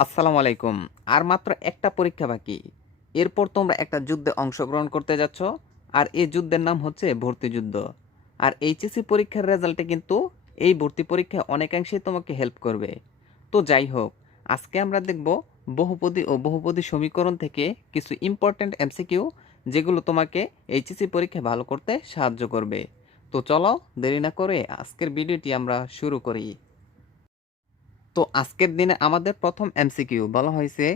আসসালামু আলাইকুম। আর মাত্র একটা পরীক্ষা বাকি। এরপর তোমরা একটা যুদ্ধে অংশগ্রহণ করতে যাচ্ছ। আর এই যুদ্ধের নাম হচ্ছে ভর্তি যুদ্ধ। আর এইচএসসি পরীক্ষার রেজাল্টে কিন্তু এই ভর্তি পরীক্ষায় অনেকাংশেই তোমাকে হেল্প করবে। তো যাই হোক, আজকে আমরা দেখব বহুপদী ও বহুপদী সমীকরণ থেকে কিছু ইম্পর্ট্যান্ট এমসিকিউ, যেগুলো তোমাকে এইচএসসি পরীক্ষায় ভালো করতে সাহায্য করবে। তো চলো দেরি না করে আজকের ভিডিওটি আমরা শুরু করি। তো আজকের দিনে আমাদের প্রথম এমসিকিউ বলা হয়েছে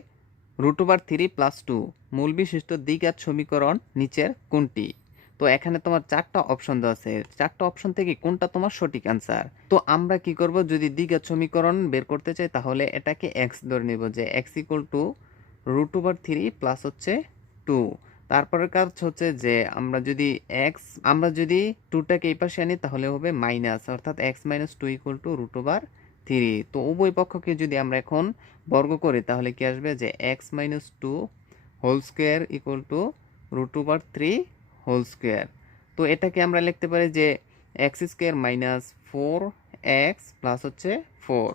√3 + 2 মূল বিশিষ্ট দ্বিঘাত সমীকরণ নিচের কোনটি। তো এখানে তোমার চারটা অপশন দেওয়া আছে, চারটা অপশন থেকে কোনটা তোমার সঠিক অ্যান্সার। তো আমরা কি করব, যদি দ্বিঘাত সমীকরণ বের করতে চাই তাহলে এটাকে এক্স ধরে নিব, যে এক্স ইকুয়াল টু √3 প্লাস হচ্ছে 2। তারপরের কাজ হচ্ছে যে আমরা যদি টুটাকে এই পাশে আনি তাহলে হবে মাইনাস, অর্থাৎ এক্স মাইনাস 2 ইকুয়াল টু √3। তো উভয় পক্ষকে যদি আমরা এখন বর্গ করি তাহলে কি আসবে, যে X minus 2 whole square equal to √3 whole square. তো এটাকে আমরা লিখতে পারি যে x square minus 4x plus হচ্ছে 4,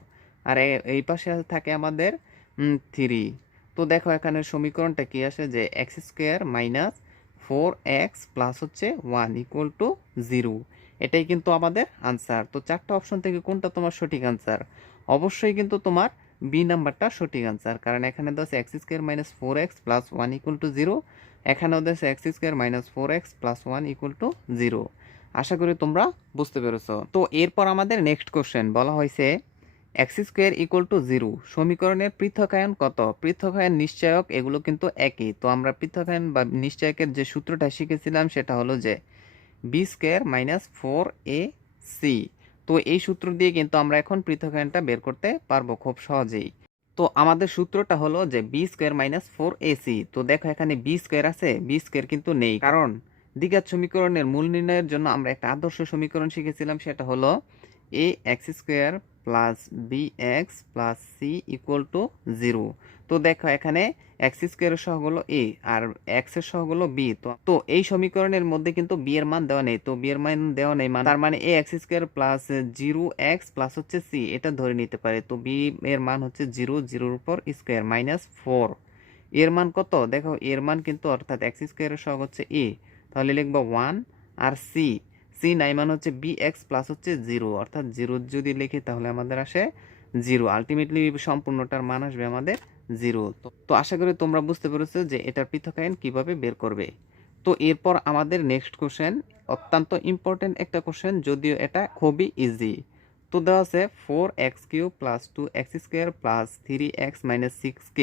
আর এই পাশে থাকে আমাদের 3। তো দেখো এখানে সমীকরণটা কি আসে, যে x square minus 4x plus হচ্ছে 1 ইকুয়াল টু 0। এটাই কিন্তু আমাদের আনসার। তো চারটা অপশন থেকে কোনটা তোমার সঠিক আনসার? অবশ্যই কিন্তু তোমার বি নাম্বারটা সঠিক আনসার, কারণ এখানে দেওয়া x square minus 4x plus 1 equal to 0, এখানেও দেওয়া x square minus 4x plus 1 equal to 0। আশা করি তোমরা বুঝতে পেরেছো। তো এরপর আমাদের নেক্সট কোশ্চেন বলা হয়েছে এক্স স্কোয়ার ইকুয়াল টু 0 সমীকরণের পৃথকায়ন কত। পৃথকায়ন নিশ্চয়ক এগুলো কিন্তু একই। তো আমরা পৃথকায়ন বা নিশ্চয়কের যে সূত্রটা শিখেছিলাম সেটা হলো যে বি স্কোয়ার মাইনাস 4ac। তো এই সূত্র দিয়ে কিন্তু আমরা এখন পৃথকায়নটা বের করতে পারবো খুব সহজেই। তো আমাদের সূত্রটা হলো যে বি স্কোয়ার মাইনাস 4ac। তো দেখো এখানে বি স্কোয়ার আছে, বি স্কোয়ার কিন্তু নেই, কারণ দ্বিঘাত সমীকরণের মূল নির্ণয়ের জন্য আমরা একটা আদর্শ সমীকরণ শিখেছিলাম, সেটা হলো A X square plus B X plus C equal to 0। তো দেখো এখানে এক্স স্কোয়ারের সহগ এ আর এক্স এর সহগ বি। তো এই সমীকরণের মধ্যে কিন্তু বি এর মান দেওয়া নেই, তো বি এর মান দেওয়া নেই, তার মানে A X square plus 0x plus হচ্ছে সি, এটা ধরে নিতে পারে। তো বি এর মান হচ্ছে 0, 0-র উপর স্কোয়ার মাইনাস 4। এর মান কত দেখো, এর মান কিন্তু অর্থাৎ এক্স স্কোয়ারের সহগ হচ্ছে এ, তাহলে লিখবো 1। আর সি, সি নাই মান হচ্ছে বি এক্স প্লাস হচ্ছে 0, অর্থাৎ 0 যদি লিখি তাহলে আমাদের আসে 0। আলটিমেটলি সম্পূর্ণটার মান আসবে আমাদের 0। তো আশা করি তোমরা বুঝতে পেরেছো যে এটার পৃথকায়ন কিভাবে বের করবে। তো এরপর আমাদের নেক্সট কোশ্চেন অত্যন্ত ইম্পর্টেন্ট একটা কোশ্চেন, যদিও এটা খুবই ইজি। তো দেওয়া আছে 4x³ plus 2x² plus 3x minus 6k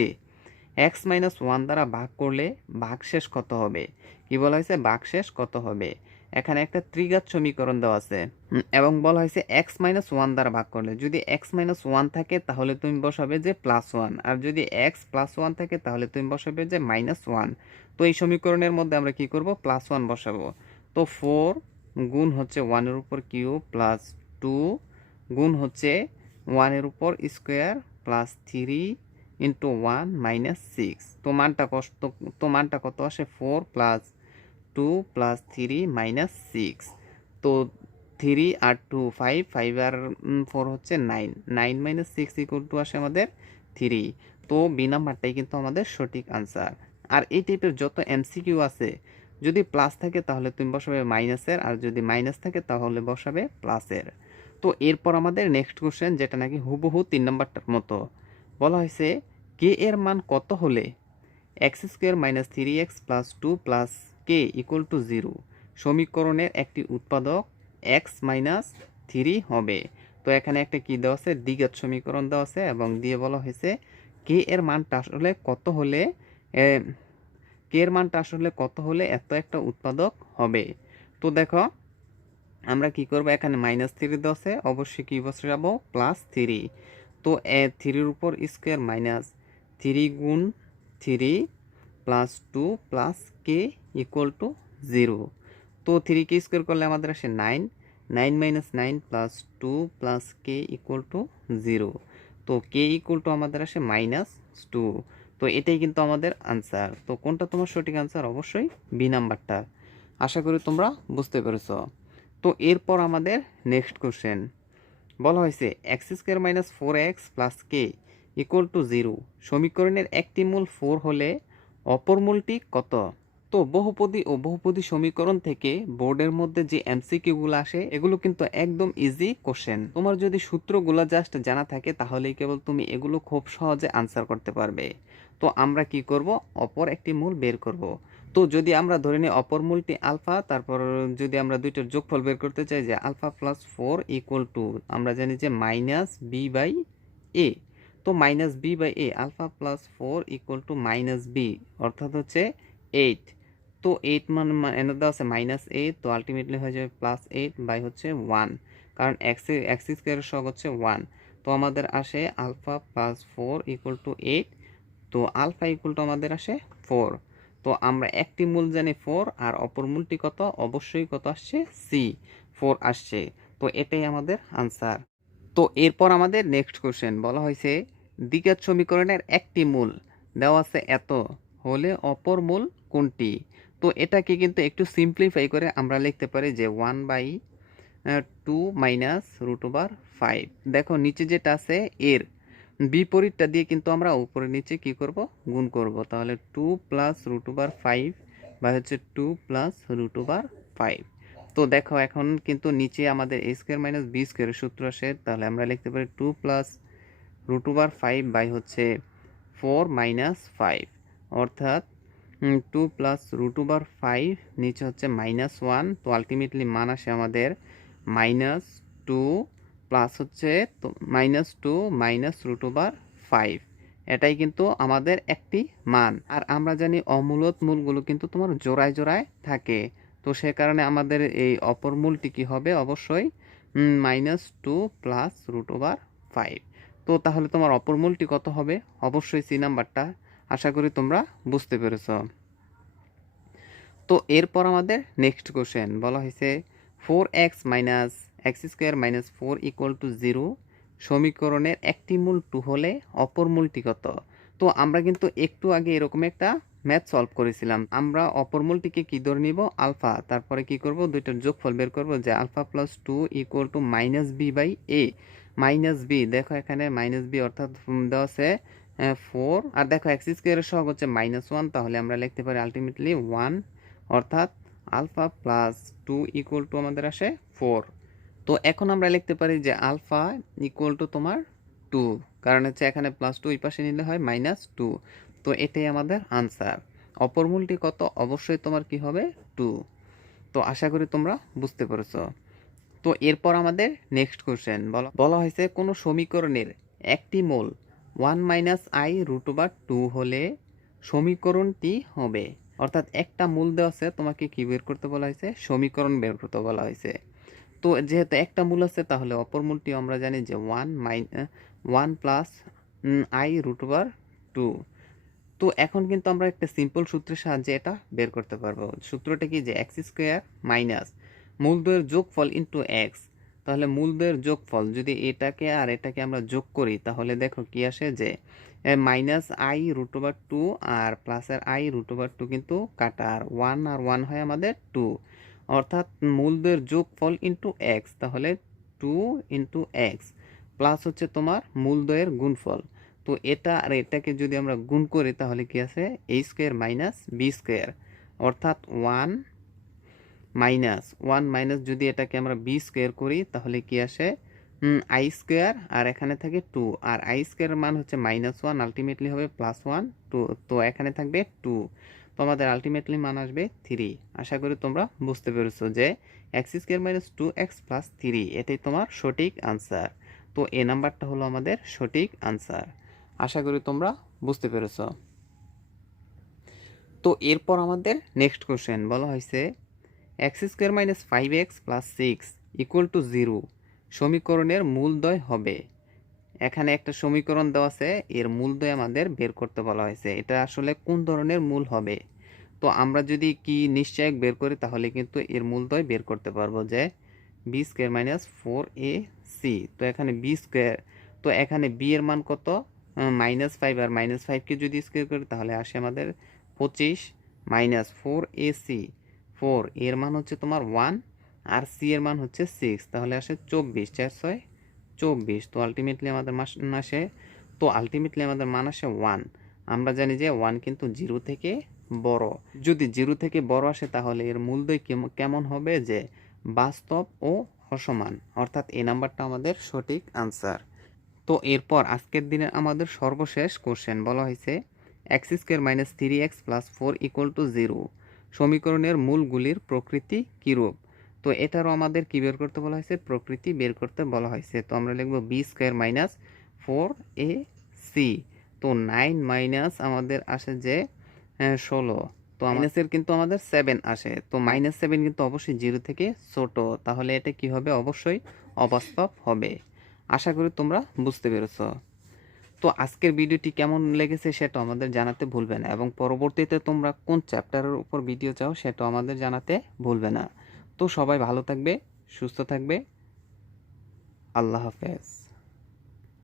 x minus 1 দ্বারা ভাগ করলে ভাগশেষ কত হবে। কি বলা হয়েছে, ভাগশেষ কত হবে। এখানে একটা ত্রিঘাত সমীকরণ দেওয়া আছে এবং বলা হয়েছে এক্স মাইনাস 1 দ্বারা ভাগ করলে, যদি এক্স মাইনাস 1 থাকে তাহলে তুমি বসাবে যে +1, আর যদি এক্স প্লাস 1 থাকে তাহলে তুমি বসাবে যে -1। তো এই সমীকরণের মধ্যে আমরা কি করব, +1 বসাবো। তো 4 গুণ হচ্ছে 1 এর উপর কিউব প্লাস 2 গুণ হচ্ছে 1 এর উপর স্কোয়ার প্লাস 3 ইন্টু 1 মাইনাস 6। তো মানটা কত আসে, 4 প্লাস 2 প্লাস 3 মাইনাস 6। তো 3 আর 2 5, 5 আর 4 হচ্ছে 9, 9 মাইনাস 6 ইকুয়াল টু আসে আমাদের 3। তো বি নাম্বারটাই কিন্তু আমাদের সঠিক আনসার। আর এই টাইপের যত এমসিকিউ আছে, যদি প্লাস থাকে তাহলে তুমি বসাবে মাইনাসের, আর যদি মাইনাস থাকে তাহলে বসাবে প্লাসের। তো এরপর আমাদের নেক্সট কোশ্চেন, যেটা নাকি হুবহু 3 নাম্বারটার মতো, বলা হয়েছে কে এর মান কত হলে x² minus 3x plus 2 plus K equal to 0 সমীকরণের একটি উৎপাদক x মাইনাস 3 হবে। তো এখানে একটা কি দেওয়া আছে, দ্বিঘাত সমীকরণ দেওয়া আছে এবং দিয়ে বলা হয়েছে কে এর মানটা আসলে কত হলে কে এর মানটা আসলে কত হলে এত একটা উৎপাদক হবে। তো দেখো আমরা কি করব, এখানে -3 দেওয়া আছে, অবশ্যই কি বসাবো, +3। তো 3-র উপর স্কোয়ার মাইনাস 3 গুণ 3 plus 2 plus K equal to 0। তো 3কে স্কোয়ার করলে আমাদের আসে 9, 9 minus 9 plus 2 plus K equal to 0। তো কে ইকুয়াল টু আমাদের আসে -2। তো এটাই কিন্তু আমাদের আনসার। তো কোনটা তোমার সঠিক আনসার, অবশ্যই বি নাম্বারটা। আশা করি তোমরা বুঝতে পেরেছো। তো এরপর আমাদের নেক্সট কোশ্চেন বলা হয়েছে x² minus 4x plus K equal to 0। সমীকরণের একটি মূল 4 হলে অপর মূলটি কত? তো বহুপদী ও বহুপদী সমীকরণ থেকে বোর্ডের মধ্যে যে এমসিকিউগুলো আসে এগুলো কিন্তু একদম ইজি কোশ্চেন। তোমার যদি সূত্রগুলো জাস্ট জানা থাকে তাহলেই কেবল তুমি এগুলো খুব সহজে আনসার করতে পারবে। তো আমরা কি করব, অপর একটি মূল বের করব। তো যদি আমরা ধরে নিই অপর মূলটি আলফা, তারপর যদি আমরা দুইটার যোগফল বের করতে চাই যে আলফা প্লাস 4 ইকুয়াল টু আমরা জানি যে মাইনাস বি বাই এ। তো minus B by A, alpha plus 4 equal to minus B অর্থাৎ হচ্ছে 8। তো 8 এনে দেওয়া আছে -8, তো আলটিমেটলি হয়ে যাবে +8 বাই হচ্ছে 1, কারণ এক্স স্কোয়ারের সহগ হচ্ছে 1। তো আমাদের আসে আলফা প্লাস 4 ইকুয়াল টু 8। তো আলফা ইকুয়াল টু আমাদের আসে 4। তো আমরা একটি মূল জানি 4, আর অপর মূলটি কত? অবশ্যই কত আসছে? সি, 4 আসছে। তো এটাই আমাদের আনসার। তো এরপর আমাদের নেক্সট কোশ্চেন বলা হয়েছে দ্বিঘাত সমীকরণের একটি মূল দেওয়া আছে এত হলে অপর মূল কোনটি? তো এটাকে কিন্তু একটু সিম্পলিফাই করে আমরা লিখতে পারি যে 1/2 মাইনাস √5। দেখো নিচে যেটা আছে এর বিপরীতটা দিয়ে কিন্তু আমরা উপরে নিচে কি করব, গুণ করব। তাহলে 2 প্লাস √5 বা হচ্ছে 2 প্লাস √5। তো দেখো এখন কিন্তু নিচে আমাদের a স্কোয়ার মাইনাস বি স্কোয়ারের সূত্র আসে, তাহলে আমরা লিখতে পারি 2 প্লাস √5 বাই হচ্ছে 4 মাইনাস 5, অর্থাৎ 2 প্লাস √5 নিচে হচ্ছে -1। তো আলটিমেটলি মান আসে আমাদের -2 প্লাস হচ্ছে তো -2 মাইনাস √5। এটাই কিন্তু আমাদের একটি মান। আর আমরা জানি অমূলত মূলগুলো কিন্তু তোমার জোড়ায় জোড়ায় থাকে। তো সে কারণে আমাদের এই অপর মূলটি কি হবে? অবশ্যই -2 প্লাস √5। তো তাহলে তোমার অপর মূলটি কত হবে? অবশ্যই সি নাম্বারটা। আশা করি তোমরা বুঝতে পেরেছ। তো এরপর আমাদের নেক্সট কোশ্চেন বলা হয়েছে 4x minus x square minus 4 equal to 0 সমীকরণের একটি মূল 2 হলে অপর মূলটি কত? তো আমরা কিন্তু একটু আগে এরকম একটা ম্যাথ সলভ করেছিলাম। আমরা অপর মূলটিকে কি ধরে নিব? আলফা। তারপরে কি করব? দুইটার যোগফল বের করব যে alpha plus 2 equal to minus B by A. Minus B, দেখো এখানে মাইনাস বি অর্থাৎ দেওয়া আছে 4, আর দেখো এক্স স্কোয়ারের সহগ হচ্ছে -1, তাহলে আমরা লিখতে পারি আলটিমেটলি 1, অর্থাৎ আলফা প্লাস 2 ইকুয়াল টু আমাদের আসে 4। তো এখন আমরা লিখতে পারি যে আলফা ইকুয়াল টু তোমার 2, কারণ হচ্ছে এখানে +2 এই পাশে নিলে হয় -2। তো এটাই আমাদের আনসার। অপর মূলটি কত? অবশ্যই তোমার কি হবে? 2। তো আশা করি তোমরা বুঝতে পেরেছো। তো এরপর আমাদের নেক্সট কোশ্চেন বলা হয়েছে কোনো সমীকরণের একটি মূল 1 - i√2 হলে সমীকরণটি হবে। অর্থাৎ একটা মূল দেওয়া আছে, তোমাকে কি বের করতে বলা হয়েছে? সমীকরণ বের করতে বলা হয়েছে। তো যেহেতু একটা মূল আছে তাহলে অপর মূলটি আমরা জানি যে 1 প্লাস i√2। তো এখন কিন্তু আমরা একটা সিম্পল সূত্রের সাহায্যে এটা বের করতে পারবো। সূত্রটা কি? যে এক্স স্কোয়ার মাইনাস মূলদ্বয়ের যোগফল ইন্টু এক্স। তাহলে মূলদ্বয়ের যোগফল যদি এটাকে আর এটাকে আমরা যোগ করি তাহলে দেখো কি আসে যে -i√2 আর প্লাসের i√2 কিন্তু কাটা, আর 1 হয় আমাদের 2, অর্থাৎ মূলদ্বয়ের যোগফল ইন্টু এক্স। তাহলে 2 ইন্টু এক্স প্লাস হচ্ছে তোমার মূলদ্বয়ের গুণফল। তো এটা আর এটাকে যদি আমরা গুণ করি তাহলে কি আছে? a square minus B square, অর্থাৎ 1 মাইনাস যদি এটাকে আমরা বি স্কোয়ার করি তাহলে কি আসে? আই স্কোয়ার, আর এখানে থাকে 2, আর আই স্কোয়ারের মান হচ্ছে -1, আলটিমেটলি হবে +1, 2। তো এখানে থাকবে 2। তো আমাদের আলটিমেটলি মান আসবে 3। আশা করি তোমরা বুঝতে পেরেছো যে x square minus 2x plus 3 এটাই তোমার সঠিক আনসার। তো এ নাম্বারটা হলো আমাদের সঠিক আনসার। আশা করি তোমরা বুঝতে পেরেছো। তো এরপর আমাদের নেক্সট কোশ্চেন বলা হয়েছে x square minus 5x plus 6 equal to 0 সমীকরণের মূলদ্বয় হবে। এখানে একটা সমীকরণ দেওয়া আছে, এর মূলদ্বয় আমাদের বের করতে বলা হয়েছে। এটা আসলে কোন ধরনের মূল হবে? তো আমরা যদি কি নিশ্চয়ক বের করি তাহলে কিন্তু এর মূলদ্বয় বের করতে পারবো যে বি স্কোয়ার মাইনাস 4ac। তো এখানে বি স্কোয়ার, তো এখানে বি এর মান কত? -5, আর -5কে যদি স্কোয়ার করি তাহলে আসে আমাদের 25 মাইনাস 4ac। 4 এর মান হচ্ছে তোমার 1, আর সি এর মান হচ্ছে 6, তাহলে আসে 24, 4 6 24। তো আলটিমেটলি আমাদের মাস আসে তো আলটিমেটলি আমাদের মান আসে 1। আমরা জানি যে 1 কিন্তু 0 থেকে বড়। যদি 0 থেকে বড় আসে তাহলে এর মূলদ্বয় কেমন হবে, যে বাস্তব ও অসমান, অর্থাৎ এই নাম্বারটা আমাদের সঠিক আনসার। তো এরপর আজকের দিনের আমাদের সর্বশেষ কোশ্চেন বলা হয়েছে x² - 3x + 4 = 0 সমীকরণের মূলগুলির প্রকৃতি কিরূপ। তো এটারও আমাদের কি বের করতে বলা হয়েছে, প্রকৃতি বের করতে বলা হয়েছে। তো আমরা লিখব b² - 4ac। তো 9 মাইনাস আমাদের আসে যে 16, তো মাইনাসের কিন্তু আমাদের 7 আসে। তো -7 কিন্তু অবশ্যই 0 থেকে ছোট, তাহলে এটা কি হবে, অবশ্যই অবাস্তব হবে। আশা করি তোমরা বুঝতে পেরেছো। তো আজকের ভিডিওটি কেমন লেগেছে সেটা আমাদের জানাতে ভুলবে না, এবং পরবর্তীতে তোমরা কোন চ্যাপ্টারের উপর ভিডিও চাও সেটা আমাদের জানাতে ভুলবে না। তো সবাই ভালো থাকবে, সুস্থ থাকবে। আল্লাহ হাফেজ।